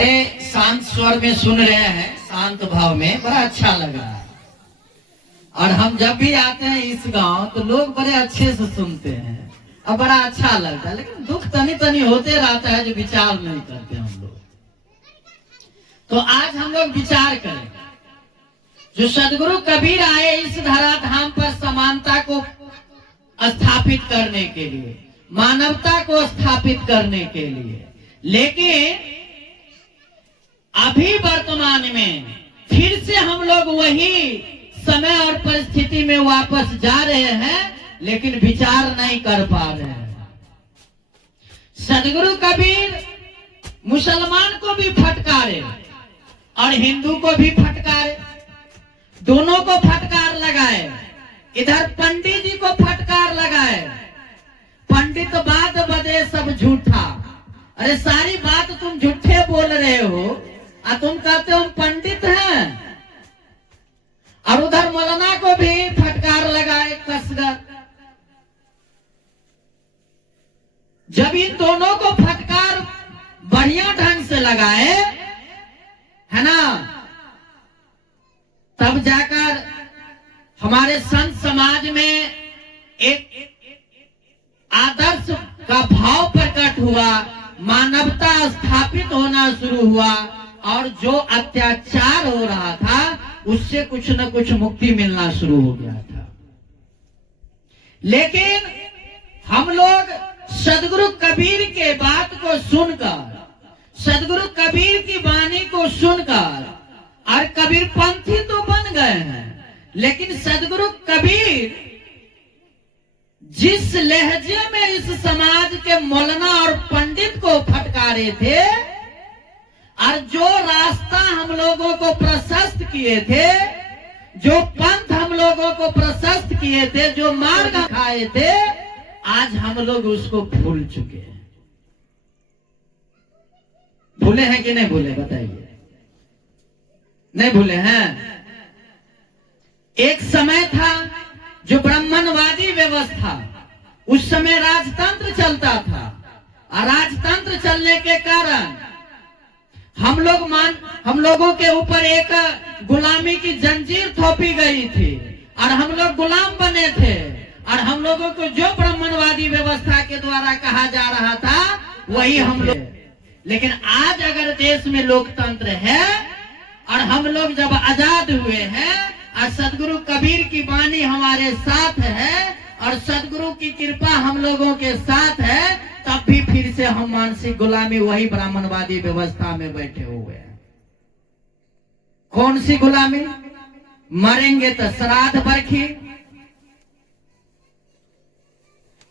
बड़े शांत स्वर में सुन रहे हैं, शांत भाव में, बड़ा अच्छा लग रहा है। और हम जब भी आते हैं इस गांव तो लोग बड़े अच्छे से सुनते हैं और बड़ा अच्छा लगता है। लेकिन दुख तनी तनी होते रहता है जो विचार नहीं करते हम लोग। तो आज हम लोग विचार करें, जो सदगुरु कबीर आए इस धराधाम पर समानता को स्थापित करने के लिए, मानवता को स्थापित करने के लिए, लेकिन अभी वर्तमान में फिर से हम लोग वही समय और परिस्थिति में वापस जा रहे हैं, लेकिन विचार नहीं कर पा रहे हैं। सदगुरु कबीर मुसलमान को भी फटकारे और हिंदू को भी फटकारे, दोनों को फटकार लगाए। इधर पंडित जी को फटकार लगाए, पंडित बात बदे सब झूठा। अरे सारी बात तुम झूठे बोल रहे हो और तुम कहते हो पंडित हैं। और उधर मौलाना को भी फटकार लगाए कसकर। जब इन दोनों को फटकार बढ़िया ढंग से लगाए, है ना, तब जाकर हमारे संत समाज में एक आदर्श का भाव प्रकट हुआ, मानवता स्थापित होना शुरू हुआ और जो अत्याचार हो रहा था उससे कुछ न कुछ मुक्ति मिलना शुरू हो गया था। लेकिन हम लोग सदगुरु कबीर के बात को सुनकर, सदगुरु कबीर की वाणी को सुनकर और कबीर पंथी तो बन गए हैं, लेकिन सदगुरु कबीर जिस लहजे में इस समाज के मौलाना और पंडित को फटकारे थे और जो रास्ता हम लोगों को प्रशस्त किए थे, जो पंथ हम लोगों को प्रशस्त किए थे, जो मार्ग खाए थे, आज हम लोग उसको भूल चुके हैं। भूले हैं कि नहीं भूले, बताइए। नहीं भूले हैं। एक समय था जो ब्राह्मणवादी व्यवस्था, उस समय राजतंत्र चलता था और राजतंत्र चलने के कारण हम लोगों के ऊपर एक गुलामी की जंजीर थोपी गई थी और हम लोग गुलाम बने थे। और हम लोगों को जो ब्राह्मणवादी व्यवस्था के द्वारा कहा जा रहा था वही हम लोग। लेकिन आज अगर देश में लोकतंत्र है और हम लोग जब आजाद हुए हैं और सदगुरु कबीर की वाणी हमारे साथ है और सदगुरु की कृपा हम लोगों के साथ है, तब भी फिर से हम मानसिक गुलामी वही ब्राह्मणवादी व्यवस्था में बैठे हुए हैं। कौन सी गुलामी? मरेंगे तो श्राद्ध बरखी।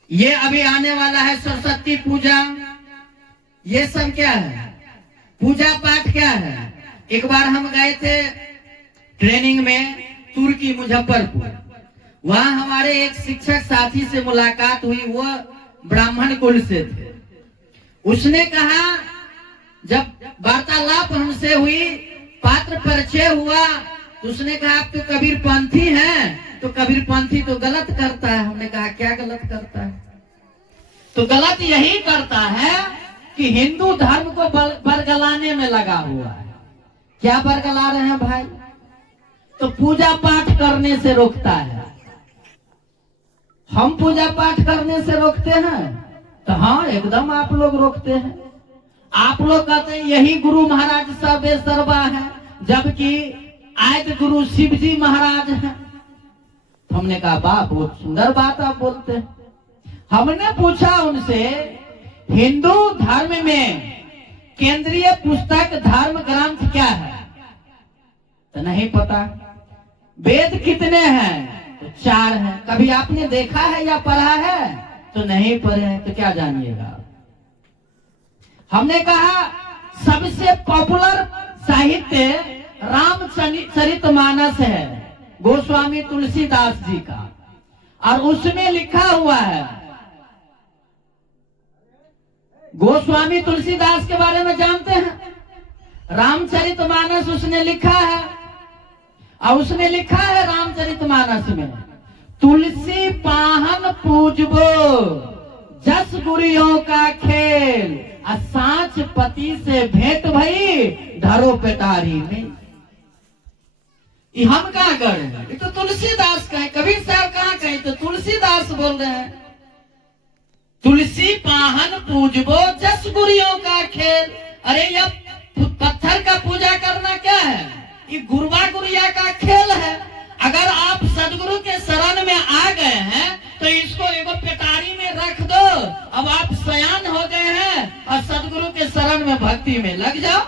ये अभी आने वाला है सरस्वती पूजा, ये सब क्या है? पूजा पाठ क्या है? एक बार हम गए थे ट्रेनिंग में तुर्की मुजफ्फरपुर। वहां हमारे एक शिक्षक साथी से मुलाकात हुई, वो ब्राह्मण कुल से थे। उसने कहा, जब वार्तालाप हमसे हुई, पात्र परिचय हुआ, तो उसने कहा आप तो कबीर पंथी हैं। तो कबीर पंथी तो गलत करता है। हमने कहा क्या गलत करता है? तो गलत यही करता है कि हिंदू धर्म को बरगलाने में लगा हुआ है। क्या बरगला रहे हैं भाई? तो पूजा पाठ करने से रोकता है। हम पूजा पाठ करने से रोकते हैं? तो हाँ, एकदम आप लोग रोकते हैं। आप लोग कहते हैं यही गुरु महाराज सर्वे सर्वा है, जबकि आद्य गुरु शिव जी महाराज हैं। हमने कहा वाह, बहुत सुंदर बात आप बोलते हैं। हमने पूछा उनसे, हिंदू धर्म में केंद्रीय पुस्तक धर्म ग्रंथ क्या है? तो नहीं पता। वेद कितने हैं? तो 4 हैं। कभी आपने देखा है या पढ़ा है? तो नहीं पढ़े हैं। तो क्या जानिएगा? हमने कहा सबसे पॉपुलर साहित्य रामचरितमानस है, गोस्वामी तुलसीदास जी का, और उसमें लिखा हुआ है, गोस्वामी तुलसीदास के बारे में जानते हैं? रामचरितमानस उसने लिखा है और उसने लिखा है रामचरितमानस में, तुलसी पाहन पूजबो जस गुरियों का खेल, आ साँच पति से भेंट भई धरो पेटारी में। ये हम कहाँ गए हैं? ये तो तुलसीदास कहे, कबीर साहब कहाँ कहे? तो तुलसीदास बोल रहे हैं। तुलसी पाहन पूजबो जस गुरियों का खेल। अरे ये पत्थर का पूजा करना क्या है? ये गुरुआ गुरिया का खेल है। अगर आप सदगुरु के शरण में आ गए हैं तो इसको एगो पेटारी में रख दो। अब आप सयान हो गए हैं और सदगुरु के शरण में भक्ति में लग जाओ।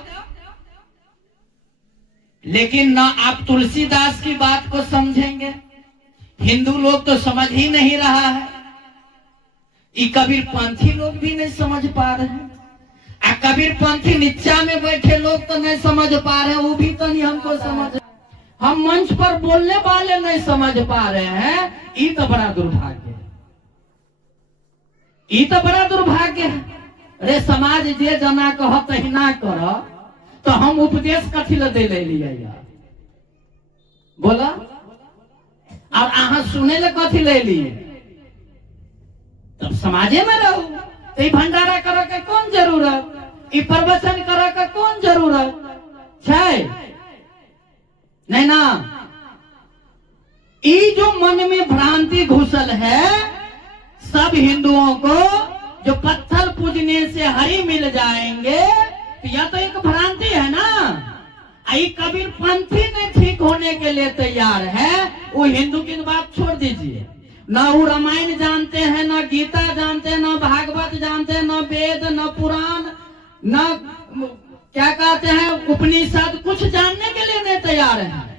लेकिन ना आप तुलसीदास की बात को समझेंगे, हिंदू लोग तो समझ ही नहीं रहा है, ये कबीर पंथी लोग भी नहीं समझ पा रहे हैं। कबीर पंथी नीचा में बैठे लोग तो नहीं समझ पा रहे, वो भी तो नहीं हमको समझ। हम मंच पर बोलने वाले नहीं समझ पा रहे हैं, ये तो बड़ा दुर्भाग्य है। ये तो बड़ा दुर्भाग्य है। अरे समाज जे जना कह तहिना कर, तो हम उपदेश कथी ल दे ले लिया यार? बोला और अहाँ सुने ले कथी ले लिए? तब समाजे में रहो। तो भंडारा करे के कौन जरूरत, ई प्रवचन करे के कौन जरूरत है? नहीं ना। ई जो मन में भ्रांति घुसल है सब हिंदुओं को, जो पत्थर पूजने से हरि मिल जाएंगे, तो यह तो एक भ्रांति है ना। आई कबीर पंथी ने ठीक होने के लिए तैयार है। वो हिंदू की बात छोड़ दीजिए, ना वो रामायण जानते हैं, ना गीता जानते हैं, ना भागवत जानते हैं, ना वेद, ना पुराण, ना क्या कहते हैं उपनिषद, कुछ जानने के लिए नहीं तैयार है।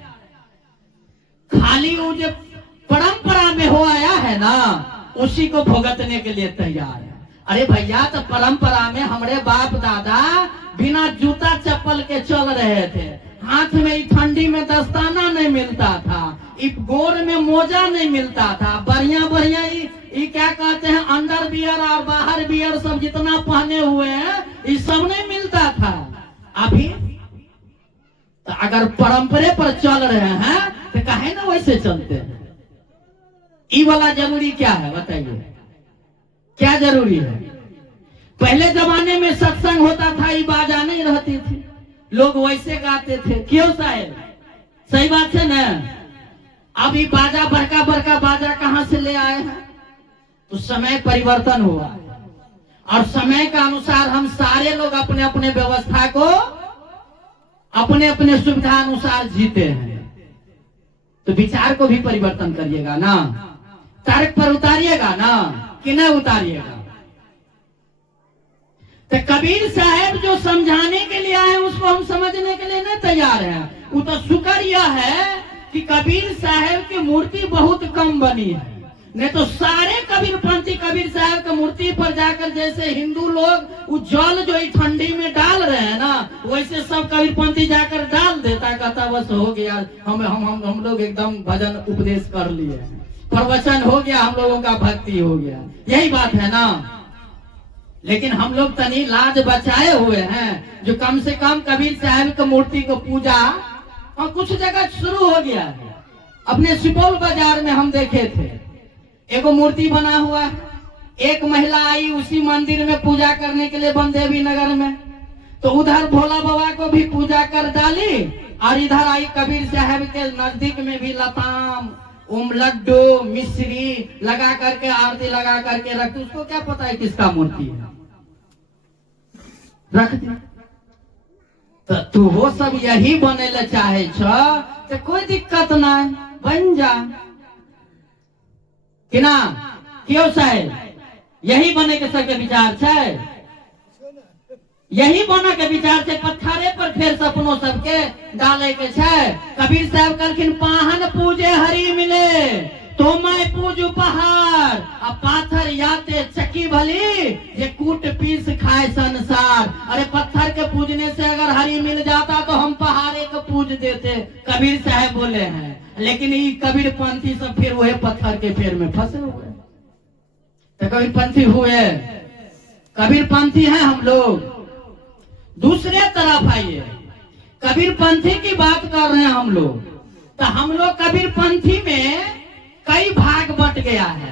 खाली वो जो परंपरा में हो आया है ना, उसी को भुगतने के लिए तैयार है। अरे भैया, तो परंपरा में हमारे बाप दादा बिना जूता चप्पल के चल रहे थे, हाथ में ठंडी में दस्ताना नहीं मिलता था, गोर में मोजा नहीं मिलता था, बढ़िया बढ़िया ये क्या कहते हैं अंडर बियर और बाहर बियर सब जितना पहने हुए हैं ये सब नहीं मिलता था। अभी तो अगर परंपरे पर चल रहे हैं तो काहे ना वैसे चलते हैं? ये वाला जरूरी क्या है बताइए? क्या जरूरी है? पहले जमाने में सत्संग होता था, ये बाजा नहीं रहती थी, लोग वैसे गाते थे। क्यों साहेब? सही बात है ना। अभी बाजा बड़का बड़का बाजा कहां से ले आए हैं? तो समय परिवर्तन हुआ और समय का अनुसार हम सारे लोग अपने अपने व्यवस्था को अपने अपने सुविधा अनुसार जीते हैं। तो विचार को भी परिवर्तन करिएगा ना, तर्क पर उतारिएगा ना कि नहीं उतारिएगा? तो कबीर साहब जो समझाने के लिए आए उसको हम समझने के लिए नहीं तैयार हैं। वो तो शुक्र यह है कि कबीर साहब की मूर्ति बहुत कम बनी है, नहीं तो सारे कबीरपंथी कबीर साहब की मूर्ति पर जाकर जैसे हिंदू लोग वो जल जो ठंडी में डाल रहे हैं ना, वैसे सब कबीरपंथी जाकर डाल देता, कहता बस हो गया, हम लोग एकदम भजन उपदेश कर लिए, प्रवचन हो गया, हम लोगों का भक्ति हो गया। यही बात है ना। लेकिन हम लोग तनी लाज बचाए हुए हैं, जो कम से कम कबीर साहब की मूर्ति को पूजा और कुछ जगह शुरू हो गया है। अपने सुपौल बाजार में हम देखे थे, एगो मूर्ति बना हुआ है, एक महिला आई उसी मंदिर में पूजा करने के लिए बंदेवी नगर में, तो उधर भोला बाबा को भी पूजा कर डाली और इधर आई कबीर साहब के नजदीक में भी लताम लड्डू मिश्री लगा करके आरती लगा करके रख दी। उसको क्या पता है किसका मूर्ति है, रख दी। तो तू वो सब यही बने ले चाहे तो कोई दिक्कत नहीं, बन जा कि ना। क्यों साहेब? यही बने के सबके विचार है, यही बने के विचार से पत्थरे पर फिर सपनों सबके डाले के छे। कबीर साहब कहलखिन पाहन पूजे हरि मिले, तो मैं पूजू पहाड़, अब पाथर याते चकी भली, ये कूट पीस खाए संसार। अरे पत्थर के पूजने से अगर हरि मिल जाता तो हम पहाड़े को पूज देते, कबीर साहब बोले हैं। लेकिन ये कबीर पंथी सब फिर वही पत्थर के फेर में फंसे हुए। तो कबीर पंथी हुए, कबीर पंथी हैं हम लोग। दूसरे तरफ आइए, कबीर पंथी की बात कर रहे हैं हम लोग, तो हम लोग कबीर पंथी में कई भाग बट गया है।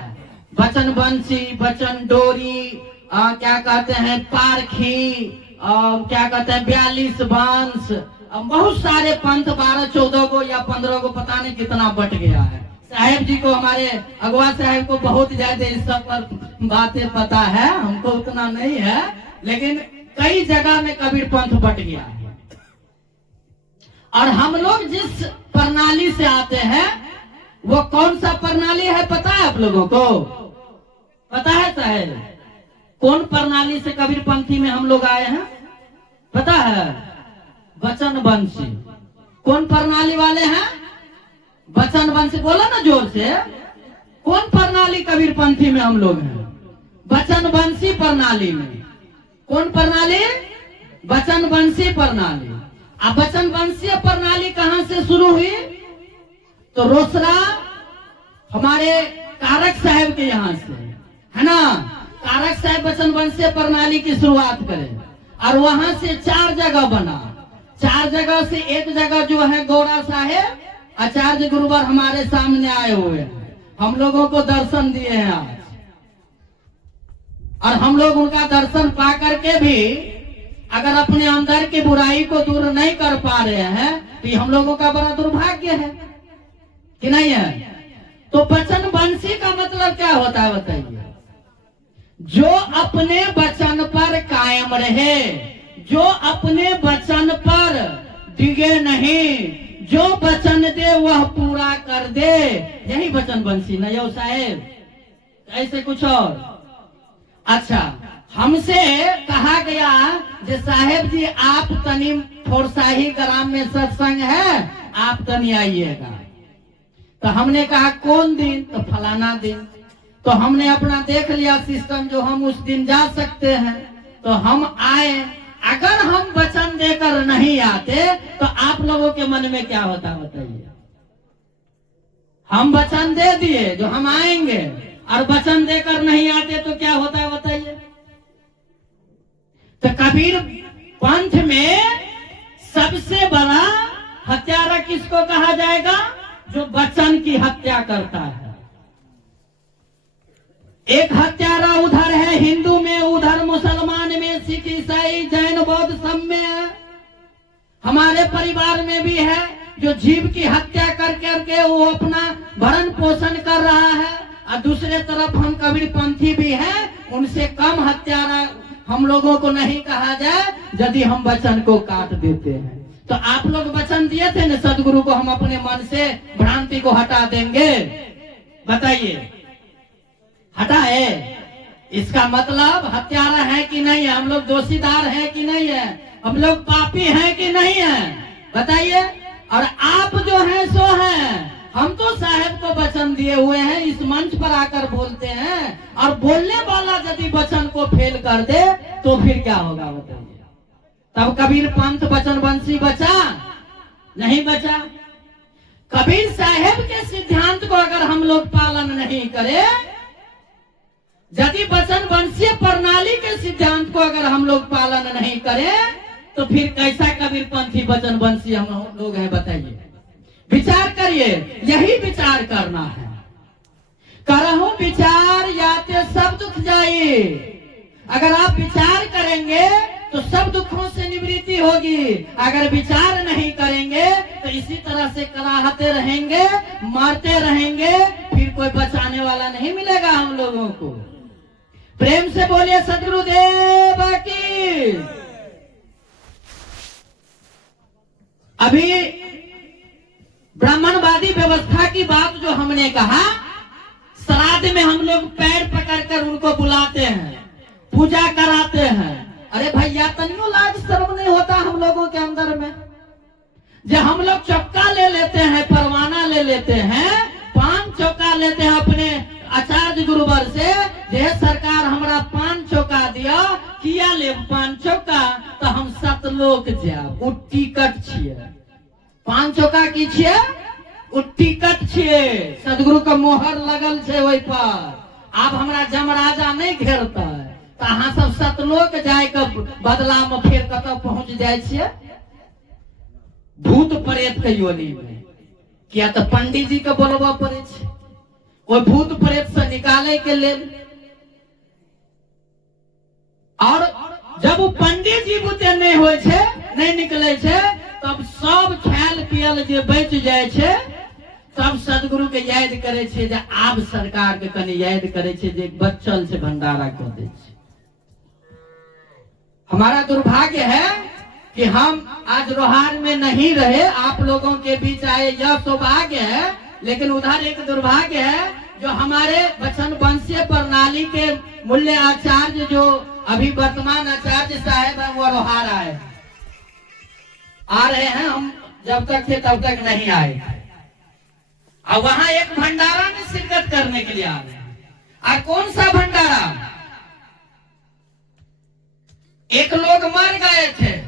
बचन बंसी, बचन डोरी क्या कहते हैं पारखी, क्या कहते हैं 42 वंश, बहुत सारे पंथ 12-14 को या 15 को पता नहीं कितना बट गया है। साहेब जी को, हमारे अगवा साहेब को बहुत ज्यादा इस सब पर बातें पता है, हमको उतना नहीं है, लेकिन कई जगह में कबीर पंथ बट गया है। और हम लोग जिस प्रणाली से आते हैं वो कौन सा प्रणाली है पता है आप लोगों को? पता है साहेब कौन प्रणाली से कबीर पंथी में हम लोग आए हैं? पता है? वचन वंशी। कौन प्रणाली वाले हैं? वचन वंशी। बोला ना जोर से। कौन प्रणाली कबीर पंथी में हम लोग हैं? वचन वंशी प्रणाली में। कौन प्रणाली? वचन वंशी प्रणाली। अब वचन वंशीय प्रणाली कहां से शुरू हुई? तो रोसड़ा हमारे कारक साहब के यहाँ से, है ना? कारक साहब वचन वंशीय प्रणाली की शुरुआत करें और वहां से 4 जगह बना। 4 जगह से एक जगह जो है गौड़ा साहेब आचार्य गुरुवर हमारे सामने आए हुए हैं, हम लोगों को दर्शन दिए हैं आज। और हम लोग उनका दर्शन पा करके भी अगर अपने अंदर की बुराई को दूर नहीं कर पा रहे हैं तो हम लोगों का बड़ा दुर्भाग्य है कि नहीं है? तो वचन वंशी का मतलब क्या होता है बताइए? जो अपने वचन पर कायम रहे, जो अपने वचन पर डिगे नहीं, जो वचन दे वह पूरा कर दे, यही वचन वंशी न यो साहेब? ऐसे कुछ और? अच्छा, हमसे कहा गया जे साहेब जी आप तनी फोरसाही ग्राम में सत्संग है, आप तनी आइएगा। तो हमने कहा कौन दिन? तो फलाना दिन। तो हमने अपना देख लिया सिस्टम जो हम उस दिन जा सकते हैं, तो हम आए। अगर हम वचन देकर नहीं आते तो आप लोगों के मन में क्या होता बताइए? हम वचन दे दिए जो हम आएंगे और वचन देकर नहीं आते तो क्या होता है बताइए? तो कबीर पंथ में सबसे बड़ा हत्यारा किसको कहा जाएगा? जो वचन की हत्या करता है। एक हत्यारा उधर है हिंदू में, उधर मुसलमान में, सिख ईसाई जैन बौद्ध सब में है। हमारे परिवार में भी है जो जीव की हत्या कर करके वो अपना भरण पोषण कर रहा है। और दूसरे तरफ हम कबीर पंथी भी हैं, उनसे कम हत्यारा हम लोगों को नहीं कहा जाए यदि हम वचन को काट देते हैं। तो आप लोग वचन दिए थे ना सदगुरु को हम अपने मन से भ्रांति को हटा देंगे, बताइए हटाए? इसका मतलब हत्यारा है कि नहीं है? हम लोग दोषीदार है कि नहीं है? हम लोग पापी हैं कि नहीं है? बताइए। और आप जो हैं सो हैं, हम तो साहेब को वचन दिए हुए हैं, इस मंच पर आकर बोलते हैं, और बोलने वाला यदि वचन को फेल कर दे तो फिर क्या होगा बताइए? तब कबीर पंथ वचन वंशी बचा नहीं बचा। कबीर साहेब के सिद्धांत को अगर हम लोग पालन नहीं करें, यदि वचन वंशीय प्रणाली के सिद्धांत को अगर हम लोग पालन नहीं करें तो फिर कैसा कबीर पंथी वचन वंशी हम लोग हैं बताइए? विचार करिए, यही विचार करना है। करहु विचार याते सब दुख जाए। अगर आप विचार करेंगे तो सब दुखों से निवृत्ति होगी। अगर विचार नहीं करेंगे तो इसी तरह से कराहते रहेंगे, मारते रहेंगे, फिर कोई बचाने वाला नहीं मिलेगा हम लोगों को। प्रेम से बोलिए सदगुरुदेव की। अभी ब्राह्मणवादी व्यवस्था की बात जो हमने कहा, श्राद्ध में हम लोग पैर पकड़कर उनको बुलाते हैं, पूजा कराते हैं। अरे भैया तनियो लाज शर्म नहीं होता हम लोगों के अंदर में? जब हम लोग चौका ले लेते हैं, परवाना ले लेते हैं, 5 चौका लेते हैं अपने आचार्य गुरुवर से, जे सरकार हमरा 5 चौका दिया, किया ले 5 चौका तो हम सतलोक जाब। उ टिकट छिए। 5 चौका की छिए? उ टिकट छिए। सदगुरु का मोहर लगल छे ओहि पर। आब हमरा जमराजा नहीं घेरता है तो अहाँ सब सतलोक जाए के बदला में फिर कतौ पहुंच जाए छिए? भूत प्रेत के योनि में। किया तो पंडित जी के बोलबा पड़े छे ओहि भूत प्रेत से निकाले के लेल। और जब वो पंडित जी बुते नहीं होय छे, नहीं निकले छे, तब सब खायल पियल जे बच जाय छे, तब सदगुरु के याद करे छे जे आब सरकार के कनी याद करे छे जे बच्चल से भंडारा कर दे छे। हमारा दुर्भाग्य है कि हम आज रोहार में नहीं रहे, आप लोगों के बीच आए, यह सौभाग्य है। लेकिन उधर एक दुर्भाग्य है जो हमारे वचन वंशीय प्रणाली के मूल्य आचार्य जो अभी वर्तमान आचार्य साहेब है वो रोहार आए, आ रहे हैं। हम जब तक थे तब तक नहीं आए, और वहां एक भंडारा में शिरकत करने के लिए आ रहे हैं। और कौन सा भंडारा? एक लोग मर गए थे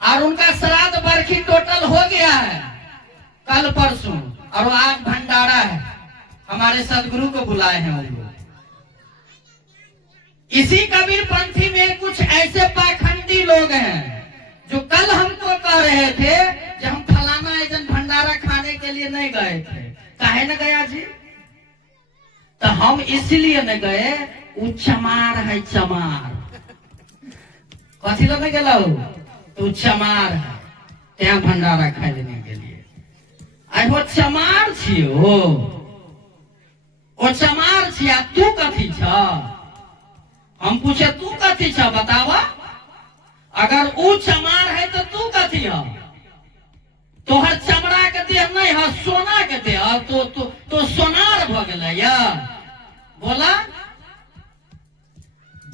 और उनका श्राद्ध बरखी टोटल हो गया है कल परसों, और आज भंडारा है। हमारे सदगुरु को बुलाए हैं वो लोग। इसी कबीर पंथी में कुछ ऐसे पाखंडी लोग हैं जो कल हमको कह रहे थे कि हम फलाना एक भंडारा खाने के लिए नहीं गए थे। काहे न गया जी? तो हम इसलिए न गए, वो चमार है, चमार। कथी लगे गेलो? तो चमार है, त्या भंडारा खा लेने के लिए। आई वो चमार छियो, ओ चमार छिया, तू कथी छ? हम पूछे तू कथी छ बतावा? अगर वो चमार है तो तू कथी है? तोहर चमड़ा के देह नहीं है, सोना के देह, तो सोनार भ गेलै या। बोला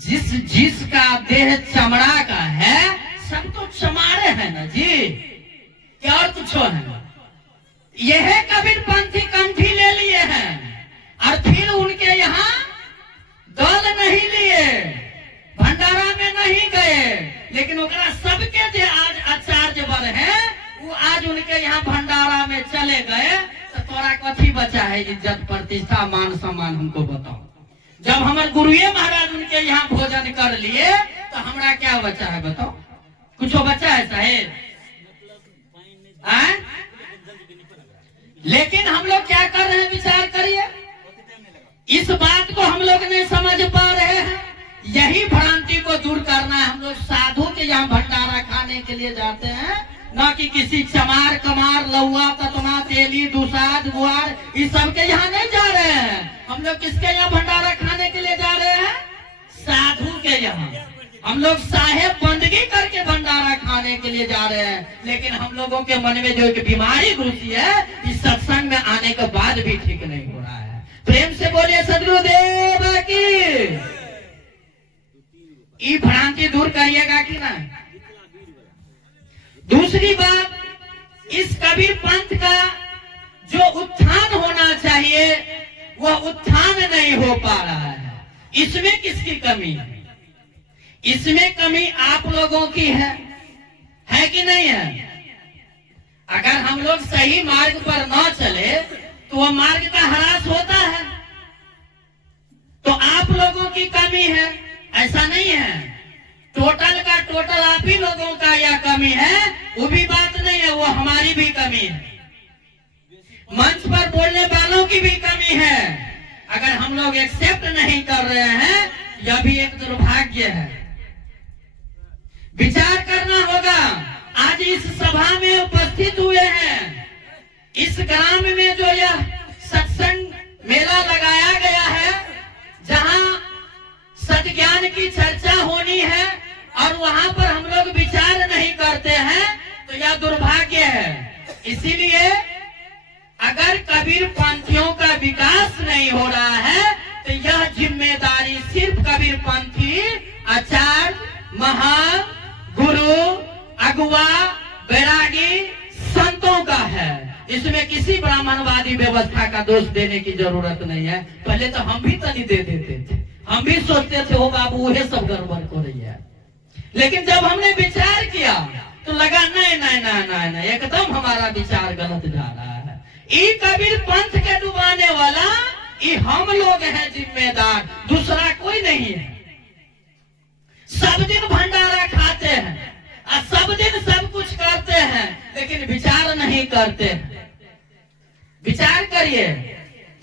जिसका देह चमड़ा का है सब तो चमारे है ना जी, क्या और कुछ है? यह कबीर पंथी कंठी ले लिए हैं और फिर उनके यहाँ दल नहीं लिए, भंडारा में नहीं गए, लेकिन ओकरा सबके जे आज आचार्य वर है वो आज उनके यहाँ भंडारा में चले गए। तो तोरा कथी बचा है? इज्जत प्रतिष्ठा मान सम्मान हमको बताओ। जब हमारे गुरुए महाराज उनके यहाँ भोजन कर लिए तो हमरा क्या बचा है बताओ? कुछ बचा है साहेब? लेकिन हम लोग क्या कर रहे हैं, विचार करिए। इस बात को हम लोग नहीं समझ पा रहे हैं। यही भ्रांति को दूर करना है। हम लोग साधु के यहाँ भंडारा खाने के लिए जाते हैं, न कि किसी चमार कमार लौआ ततमा तेली दुसाद गुआर इस सब के यहाँ नहीं जा रहे हैं। हम लोग किसके यहाँ भंडारा खाने के लिए जा रहे हैं? साधु के यहाँ। हम लोग साहेब बंदगी करके भंडारा खाने के लिए जा रहे हैं। लेकिन हम लोगों के मन में जो एक बीमारी घुसी है, इस सत्संग में आने के बाद भी ठीक नहीं हो रहा है। प्रेम से बोलिए सदगुरुदेव की। ये भ्रांति दूर करिएगा कि ना? दूसरी बात, इस कबीर पंथ का जो उत्थान होना चाहिए वह उत्थान नहीं हो पा रहा है। इसमें किसकी कमी है? इसमें कमी आप लोगों की है कि नहीं है? अगर हम लोग सही मार्ग पर न चले तो वह मार्ग का ह्रास होता है। तो आप लोगों की कमी है, ऐसा नहीं है। टोटल का टोटल आप ही लोगों का यह कमी है, वो भी बात नहीं है, वो हमारी भी कमी है। मंच पर बोलने वालों की भी कमी है। अगर हम लोग एक्सेप्ट नहीं कर रहे हैं, यह भी एक दुर्भाग्य है। विचार करना होगा। आज इस सभा में उपस्थित हुए हैं, इस ग्राम में जो यह सत्संग मेला लगाया गया है, जहां सत्ज्ञान की चर्चा होनी है और वहां पर हम लोग विचार नहीं करते हैं, तो यह दुर्भाग्य है। इसीलिए अगर कबीर पंथियों का विकास नहीं हो रहा है तो यह जिम्मेदारी सिर्फ कबीर पंथी आचार्य, महान, गुरु, अगुआ, बैरागी, संतों का है। इसमें किसी ब्राह्मणवादी व्यवस्था का दोष देने की जरूरत नहीं है। पहले तो हम भी तनी दे देते थे, हम भी सोचते थे हो बाबू ये सब गड़बड़ हो रही है। लेकिन जब हमने विचार किया तो लगा नहीं नहीं नहीं नहीं, नहीं एकदम हमारा विचार गलत जा रहा है। ये कबीर पंथ के डुबाने वाला ये हम लोग हैं जिम्मेदार, दूसरा कोई नहीं है। सब दिन भंडारा खाते हैं और सब दिन सब कुछ करते हैं, लेकिन विचार नहीं करते हैं। विचार करिए,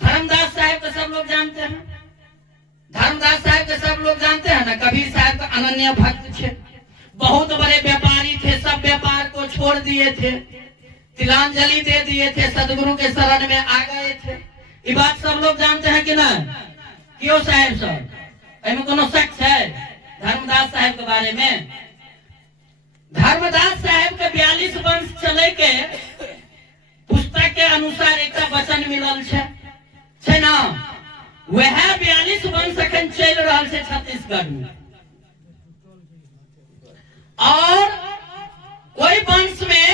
धर्मदास साहब को सब लोग जानते हैं। धर्मदास साहब के सब लोग जानते हैं ना, कबीर साहब का अनन्य भक्त थे, बहुत बड़े व्यापारी थे, सब व्यापार को छोड़ दिए थे, तिलांजलि दे दिए थे, सदगुरु के शरण में आ गए थे। ये बात सब लोग जानते हैं कि ना? क्यों साहब सब इसमें कोनो शक है धर्मदास साहब के बारे में? धर्मदास साहब के 42 वंश चले के पुस्तक के अनुसार एक वचन मिलल है ना, वह 42 वंश अखन चल रहा है छत्तीसगढ़ में। और कोई वंश में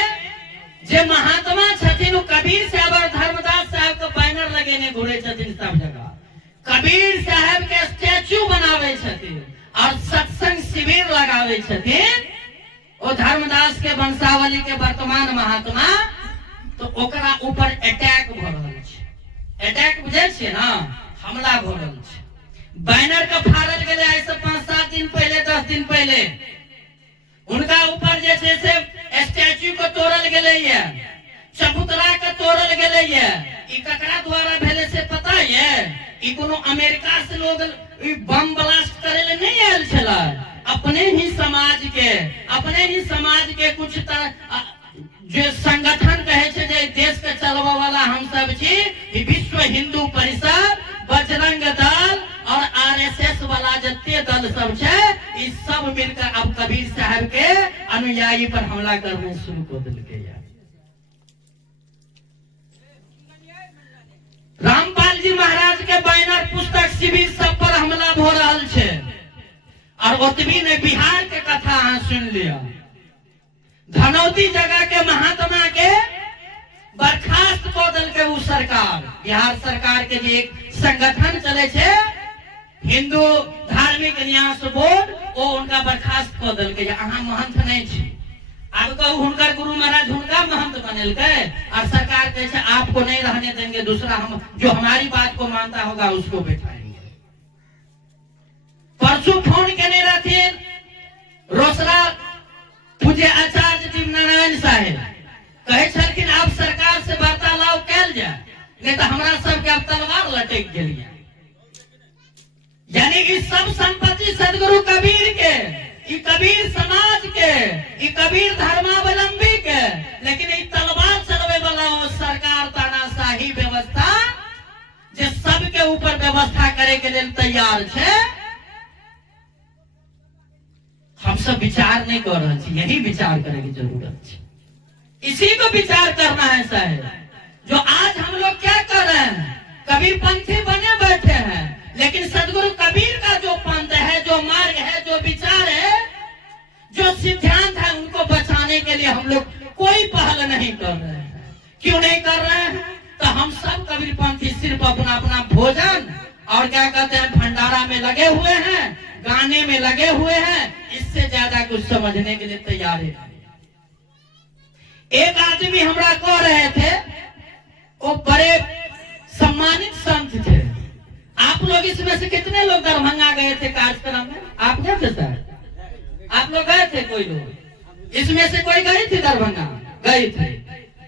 जे महात्मा छथिन कबीर साहब और धर्मदास साहब के बैनर लगेने घूरे छथिन सब जगह, कबीर साहब के स्टैचू बनावे छथिन और सत्संग शिविर लगावे छथिन। वो धर्मदास के वंशावली के वर्तमान महात्मा तो ओकरा ऊपर अटैक भ रहल छै। अटैक बुझे छियै ना, हमला भ रहल छै। बैनर के फाड़ल गेले आइ से 5-7 दिन पहले, 10 दिन पहले उनका ऊपर जे छै से स्टैचू को तोड़ल गेले ये, चबूतरा के तोड़ल गेले ये। ई ककरा द्वारा भेले से पता ये? ई कोनो अमेरिका से लोग बम ब्लास्ट करे ले नहीं आयल छला, अपने ही समाज के कुछ जो संगठन कहे छे जे देश के चलवा वाला हम सब छी, विश्व हिंदू परिषद, बजरंग दल और आरएसएस वाला जत्ते दल सब छे, ई सब मिलकर अब कबीर साहब के अनुयायी पर हमला करने शुरू कर दिलके। रामपाल जी महाराज के बैनर, पुस्तक, शिविर सब पर हमला हो रहा है। और ओतबी ने बिहार के कथा अहाँ सुन लिया, धनौती जगह के महात्मा के बर्खास्त कऽ देलकै उ सरकार, बिहार सरकार के जे एक संगठन चले छे हिंदू धार्मिक न्यास बोर्ड, ओ उनका बर्खास्त कऽ देलकै। अहाँ महंत नहीं छी, अब कहू हुनकर गुरु महाराज हुनका महंत बनेलकै और सरकार कहे छे आपको नहीं रहने देंगे, दूसरा हम जो हमारी बात को मानता होगा उसको बैठाएंगे। परसों फोन केने रहते रोसड़ा पूज्य आचार्य दिव्यनारायण साहेब, कहे छलखिन आप सरकार से वार्तालाप कैल जाए, नहीं तो हमारा सबके अब तलवार लटक गेलिए। यानी कि सब संपत्ति सदगुरु कबीर के, ई कबीर समाज के, ई कबीर धर्मावलंबी के, लेकिन ई तलवार चलवे वाला सरकार, तानाशाही व्यवस्था जे सबके ऊपर व्यवस्था करे के लिए तैयार छे। हम सब विचार नहीं कर रहे हैं, यही विचार करने की जरूरत है, इसी को विचार करना है साहब। जो आज हम लोग क्या कर रहे हैं, कबीर पंथी बने बैठे हैं, लेकिन सदगुरु कबीर का जो पंथ है, जो मार्ग है, जो विचार है, जो सिद्धांत है, उनको बचाने के लिए हम लोग कोई पहल नहीं कर रहे हैं। क्यों नहीं कर रहे हैं? तो हम सब कबीर पंथी सिर्फ अपना अपना भोजन और क्या कहते हैं भंडारा में लगे हुए हैं, गाने में लगे हुए हैं, इससे ज्यादा कुछ समझने के लिए तैयार है। एक आदमी हमरा कह रहे थे, वो बड़े सम्मानित संत थे। आप लोग इसमें से कितने लोग दरभंगा गए थे कार्यक्रम में? आप गए थे सर? आप लोग गए थे? कोई लोग इसमें से कोई गए थे दरभंगा? गए थे।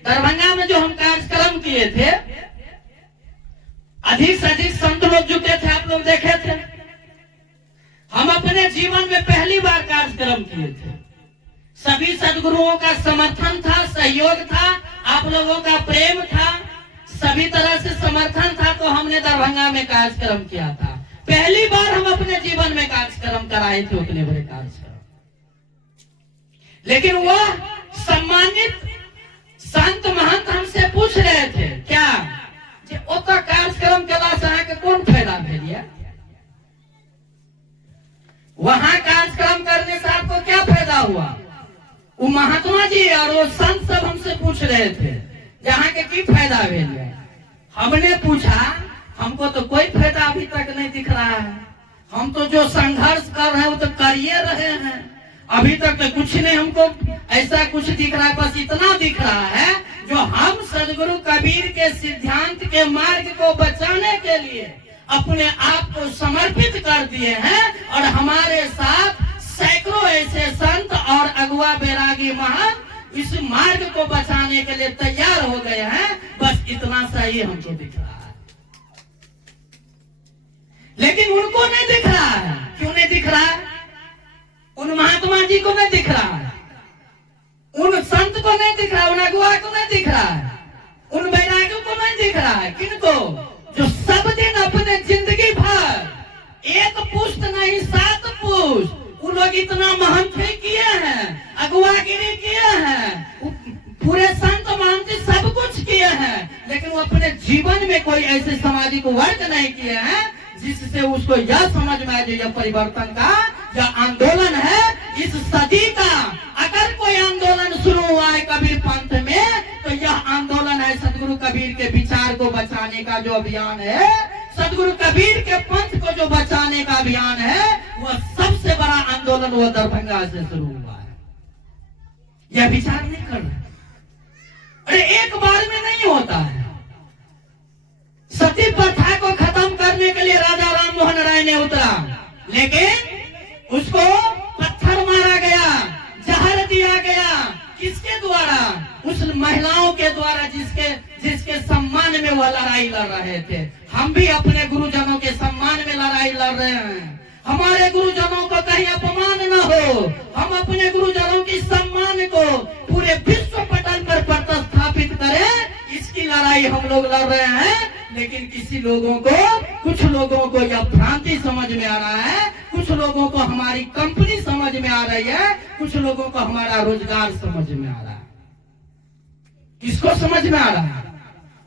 दरभंगा में जो हम कार्यक्रम किए थे, अधिक से अधिक संत लोग जुटे थे, आप लोग देखे थे। हम अपने जीवन में पहली बार कार्यक्रम किए थे, सभी सदगुरुओं का समर्थन था, सहयोग था, आप लोगों का प्रेम था, सभी तरह से समर्थन था, तो हमने दरभंगा में कार्यक्रम किया था। पहली बार हम अपने जीवन में कार्यक्रम कराए थे, उतने बड़े कार्यक्रम। लेकिन वह सम्मानित संत महंत हमसे पूछ रहे थे, क्या जे ओतऽ कार्यक्रम केला से अहाँके कोन फायदा भेलिए? वहां कार्यक्रम करने से आपको क्या फायदा हुआ? वो महात्मा जी और वो संत सब हमसे पूछ रहे थे जहाँ के की फायदा भेलिए। हमने पूछा, हमको तो कोई फायदा अभी तक नहीं दिख रहा है, हम तो जो संघर्ष कर रहे हैं वो तो कर ही रहे हैं, अभी तक तो कुछ नहीं हमको ऐसा कुछ दिख रहा है। बस इतना दिख रहा है जो हम सदगुरु कबीर के सिद्धांत के मार्ग को बचाने के लिए अपने आप को समर्पित कर दिए हैं, और हमारे साथ सैकड़ों ऐसे संत और अगुआ बैरागी महंत इस मार्ग को बचाने के लिए तैयार हो गए हैं। बस इतना सा ही हमको दिख रहा है। लेकिन उनको नहीं दिख रहा है। क्यों नहीं दिख रहा है? उन महात्मा जी को नहीं दिख रहा है, उन संत को नहीं दिख रहा, उन अगुआ को नहीं दिख रहा है, उन वैरागियों को नहीं दिख रहा है। किनको? जो सब दिन अपने जिंदगी भर एक पुष्ट नहीं 7 पुष्ट उन लोग इतना महंती किए हैं, अगुवागिरी किए हैं, पूरे संत महंती सब कुछ किए हैं, लेकिन वो अपने जीवन में कोई ऐसे सामाजिक वर्क नहीं किए हैं जिससे उसको यह समझ में आए यह परिवर्तन का यह आंदोलन है इस सदी का। अगर कोई आंदोलन शुरू हुआ है कबीर पंथ में तो यह आंदोलन है सदगुरु कबीर के विचार को बचाने का जो अभियान है, सदगुरु कबीर के पंथ को जो बचाने का अभियान है, वह सबसे बड़ा आंदोलन वह दरभंगा से शुरू हुआ है। यह विचार नहीं कर रहे। अरे एक बार में नहीं होता है। सती प्रथा को खत्म करने के लिए राजा राम मोहन राय ने उतरा, लेकिन उसको पत्थर मारा गया, जहर दिया गया। किसके द्वारा? उस महिलाओं के द्वारा जिसके सम्मान में वह लड़ाई लड़ रहे थे। हम भी अपने गुरुजनों के सम्मान में लड़ाई लड़ रहे हैं। हमारे गुरुजनों को कहीं अपमान न हो, हम अपने गुरुजनों की सम्मान को पूरे विश्व पटल पर प्रतिस्थापित करें, इसकी लड़ाई हम लोग लड़ रहे हैं। लेकिन किसी लोगों को, कुछ लोगों को यह भ्रांति समझ में आ रहा है, कुछ लोगों को हमारी कंपनी समझ में आ रही है, कुछ लोगों को हमारा रोजगार समझ में आ रहा है। किसको समझ में आ रहा है?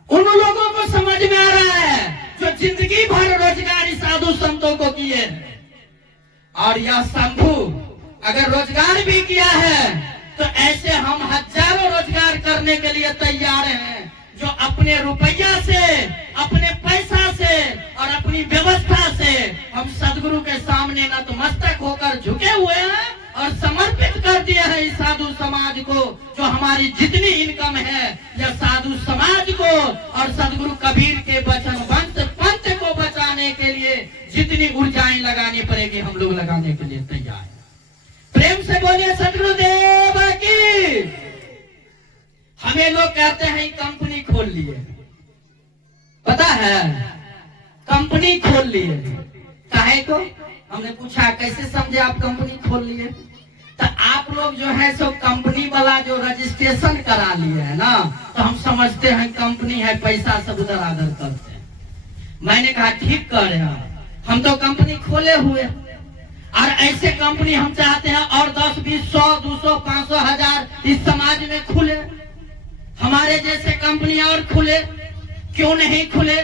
उन लोगों को समझ में आ रहा है जो जिंदगी भर रोजगार साधु संतों को किए। और यह शंभू अगर रोजगार भी किया है तो ऐसे हम हजारों रोजगार करने के लिए तैयार हैं, जो अपने रुपया से, अपने पैसा से और अपनी व्यवस्था से हम सदगुरु के सामने नतमस्तक होकर झुके हुए हैं और समर्पित कर दिए हैं इस साधु समाज को। जो हमारी जितनी इनकम है यह साधु समाज को और सदगुरु कबीर के वचन पंथ को बचाने के लिए जितनी ऊर्जाएं लगानी पड़ेगी हम लोग लगाने के लिए तैयार हैं। प्रेम से बोलिए सदगुरुदेव की। हमें लोग कहते हैं कंपनी खोल लिए, पता है कंपनी खोल लिए काहे को? हमने पूछा कैसे समझे आप कंपनी खोल लिए? तो आप लोग जो है सो कंपनी वाला जो रजिस्ट्रेशन करा लिए है ना, तो हम समझते हैं कंपनी है, पैसा सब उधर आदर करते हैं। मैंने कहा ठीक कर रहे हैं, हम तो कंपनी खोले हुए और ऐसे कंपनी हम चाहते हैं और 10, 20, 100, 200, 500, 1000 इस समाज में खुले, हमारे जैसे कंपनी और खुले। क्यों नहीं खुले?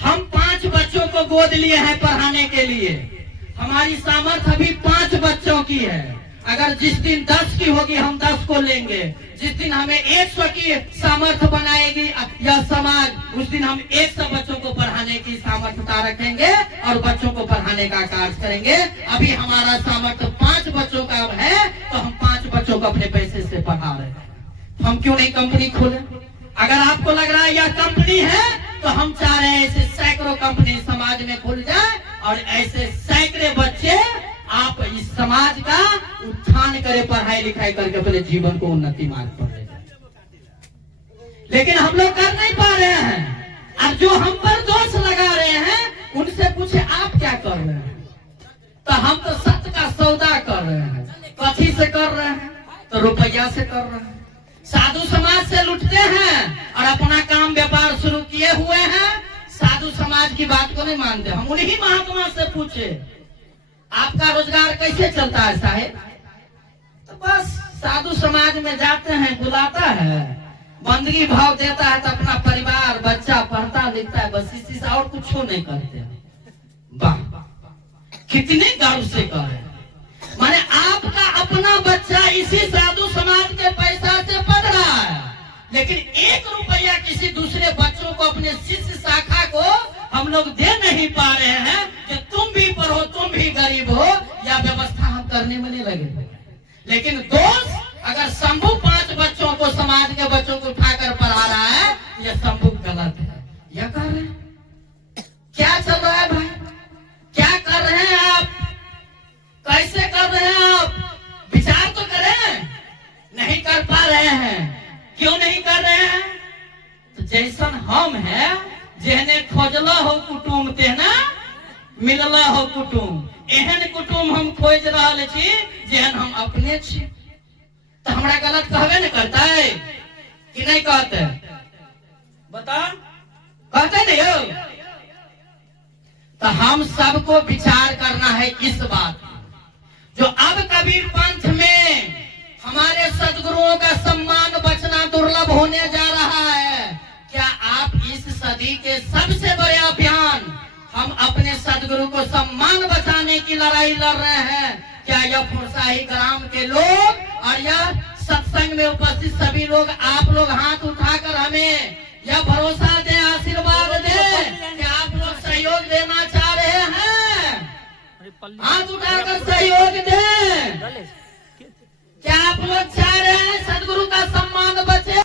हम 5 बच्चों को गोद लिए हैं पढ़ाने के लिए। हमारी सामर्थ्य अभी 5 बच्चों की है। अगर जिस दिन 10 की होगी हम 10 को लेंगे। जिस दिन हमें 100 की सामर्थ्य बनाएगी यह समाज, उस दिन हम 100 बच्चों को पढ़ाने की सामर्थ्यता रखेंगे और बच्चों को पढ़ाने का कार्य करेंगे। अभी हमारा सामर्थ्य 5 बच्चों का है तो हम 5 बच्चों को अपने पैसे से पढ़ा रहे हैं। हम क्यों नहीं कंपनी खोले? अगर आपको लग रहा है यह कंपनी है तो हम चाह रहे हैं ऐसे सैकड़ों कंपनी समाज में खुल जाए और ऐसे सैकड़े बच्चे आप इस समाज का उत्थान करें, पढ़ाई लिखाई करके अपने जीवन को उन्नति मार्ग पर ले जाए। लेकिन हम लोग कर नहीं पा रहे हैं। अब जो हम पर दोष लगा रहे हैं उनसे पूछे आप क्या कर रहे हैं? तो हम तो सत्य का सौदा कर रहे हैं। कथी से कर रहे हैं? तो रुपया से कर रहे हैं। साधु समाज से लुटते हैं और अपना काम व्यापार शुरू किए हुए हैं। साधु समाज की बात को नहीं मानते। हम उन्हीं महात्मा से पूछे आपका रोजगार कैसे चलता है साहेब? तो बस साधु समाज में जाते हैं, बुलाता है, बंदगी भाव देता है तो अपना परिवार बच्चा पढ़ता लिखता है, बस इसी से और कुछ नहीं करते। वाह, कितने गर्व से कहे। माने आपका अपना बच्चा इसी साधु समाज के पैसा से पढ़ रहा है, लेकिन 1 रुपया किसी दूसरे बच्चों को अपने शिष्य शाखा को हम लोग दे नहीं पा रहे हैं कि तुम भी पढ़ो, तुम भी गरीब हो, या व्यवस्था हम करने में नहीं लगे। लेकिन दोस्त अगर शंभू 5 बच्चों को, समाज के बच्चों को उठाकर पढ़ा रहा है, यह शंभू गलत है। यह कर रहे हैं। क्या चल रहा है भाई? क्या कर रहे हैं आप? कैसे कर रहे हैं आप? विचार तो करें। नहीं कर पा रहे हैं। क्यों नहीं कर रहे हैं? तो जैसन हम हैं, जेहने खोजलो हो कुटुम तेना मिलला हो कुटुम, एहन कुटुम हम खोज रहा छी जेहन हम अपने छी। तो हमरा गलत कहबे न करता है कि नहीं कहते? बता, कहते नहीं हो? तो हम सबको विचार करना है इस बात, जो अब कबीर पंथ में हमारे सदगुरुओं का सम्मान बचना दुर्लभ होने जा रहा है। क्या आप इस सदी के सबसे बड़े अभियान, हम अपने सदगुरु को सम्मान बचाने की लड़ाई लड़ रहे हैं, क्या यह फुरसाही ग्राम के लोग और यह सत्संग में उपस्थित सभी लोग, आप लोग हाथ उठाकर हमें यह भरोसा दें, आशीर्वाद दें कि आप लोग सहयोग देना चाह रहे हैं? हाथ उठाकर सहयोग दें। क्या आप लोग चाह रहे हैं सदगुरु का सम्मान बचे?